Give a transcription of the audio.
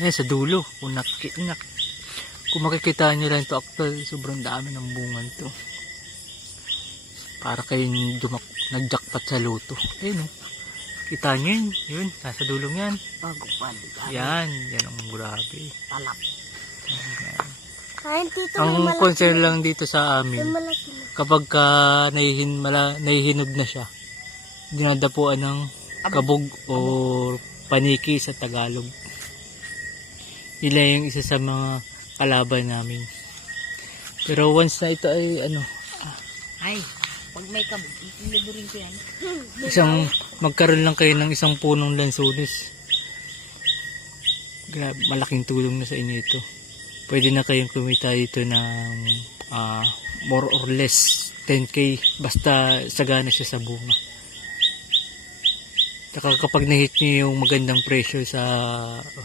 Ayan, sa dulo. Kung makikita nyo lang ito, actually, sobrang dami ng bungan to. Para kayong nag-jackpot sa loto. Ayun, oh. Kita nyo yun. Yun, nasa dulong yan. Bago pa. Yan ang grabe. Talap. Ang concern lang dito sa amin, kapag nahihinog na siya, dinadapuan ng kabog o paniki sa Tagalog. Ila yung isa sa mga kalaban namin. Pero once na ito ay Ay, pag may kabog, iliburin ko yan. Magkaroon lang kayo ng isang punong lansones. Grabe, malaking tulong na sa inyo ito. Pwede na kayong kumita dito ng more or less 10k basta sagana siya sa bunga. Saka kapag na-hit nyo yung magandang presyo sa